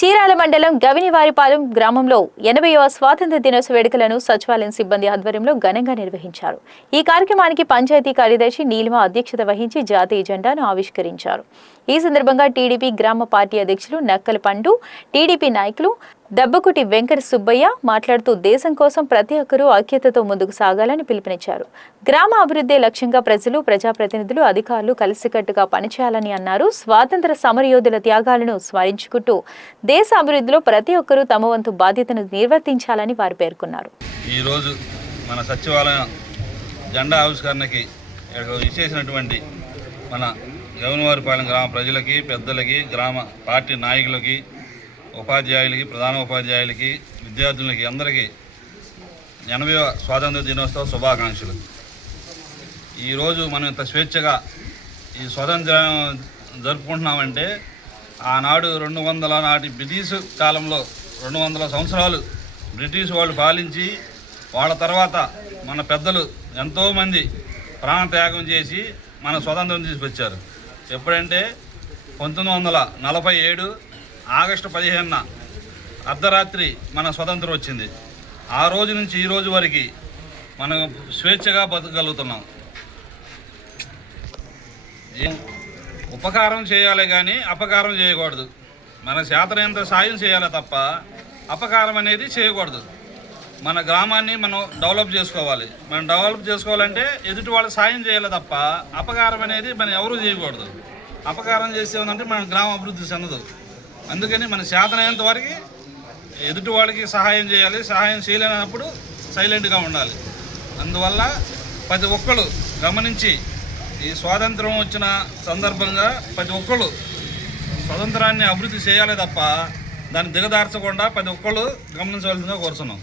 చీరాల మండలం గవినివారిపాలెం గ్రామంలో 80వ స్వాతంత్ర్య దినోత్సవ వేడుకలను సచివాలయం సిబ్బంది ఆధ్వర్యంలో ఘనంగా నిర్వహించారు. ఈ కార్యక్రమానికి పంచాయతీ కార్యదర్శి నీలిమ అధ్యక్షత వహించి జాతీయ జెండాను ఆవిష్కరించారు. ఈ సందర్భంగా టీడీపీ గ్రామ పార్టీ అధ్యక్షులు నక్కల పండు, టీడీపీ నాయకులు దబ్బకుటి వెంకట సుబ్బయ్య మాట్లాడుతూ దేశం కోసం ప్రతి ఒక్కరూ ఐక్యతతో ముందుకు సాగాలని పిలుపునిచ్చారు. గ్రామ అభివృద్ధి లక్ష్యంగా ప్రజలు, ప్రజాప్రతినిధులు, అధికారులు కలిసికట్టుగా పనిచేయాలని అన్నారు. స్వాతంత్ర సమరయోధుల త్యాగాలను స్మరించుకుంటూ దేశ అభివృద్ధిలో ప్రతి ఒక్కరూ తమ వంతు బాధ్యతను నిర్వర్తించాలని వారు పేర్కొన్నారు. ఈ రోజు మన సచివాలయం జెండా ఆవిష్కరణకి విచ్చేసినటువంటి మన గవినివారిపాలెం గ్రామ ప్రజలకి, పెద్దలకి, గ్రామ పార్టీ నాయకులకి, ఉపాధ్యాయులకి, ప్రధాన ఉపాధ్యాయులకి, విద్యార్థులకి అందరికీ 80వ స్వాతంత్ర దినోత్సవ శుభాకాంక్షలు. ఈరోజు మనం ఇంత స్వేచ్ఛగా ఈ స్వాతంత్ర్యం జరుపుకుంటున్నామంటే ఆనాడు 200 నాటి బ్రిటిష్ కాలంలో 200 సంవత్సరాలు బ్రిటిష్ వాళ్ళు పాలించి వాళ్ళ తర్వాత మన పెద్దలు ఎంతోమంది ప్రాణత్యాగం చేసి మన స్వాతంత్రం తీసుకొచ్చారు. ఎప్పుడంటే 1947 ఆగస్టు 15న అర్ధరాత్రి మన స్వతంత్రం వచ్చింది. ఆ రోజు నుంచి ఈ రోజు వరకు మనం స్వేచ్ఛగా బతకగలుగుతున్నాం. ఉపకారం చేయాలి కానీ అపకారం చేయకూడదు. మన చేతనంత సాయం చేయాలి తప్ప అపకారం అనేది చేయకూడదు. మన గ్రామాన్ని మనం డెవలప్ చేసుకోవాలి. మనం డెవలప్ చేసుకోవాలంటే ఎదుటి వాళ్ళు సాయం చేయాలి తప్ప అపకారం అనేది మనం ఎవరూ చేయకూడదు. అపకారం చేసేదంటే మన గ్రామ అభివృద్ధి చెందదు. అందుకని మన చేతనైనంత వరకు ఎదుటి వాళ్ళకి సహాయం చేయాలి. సహాయం చేయలేనప్పుడు సైలెంట్గా ఉండాలి. అందువల్ల ప్రతి ఒక్కరు గమనించి ఈ స్వాతంత్రం వచ్చిన సందర్భంగా ప్రతి ఒక్కరు స్వతంత్రాన్ని అభివృద్ధి చేయాలి తప్ప దాన్ని దిగదార్చకుండా ప్రతి ఒక్కరు గమనించవలసిందిగా కోరుతున్నాం.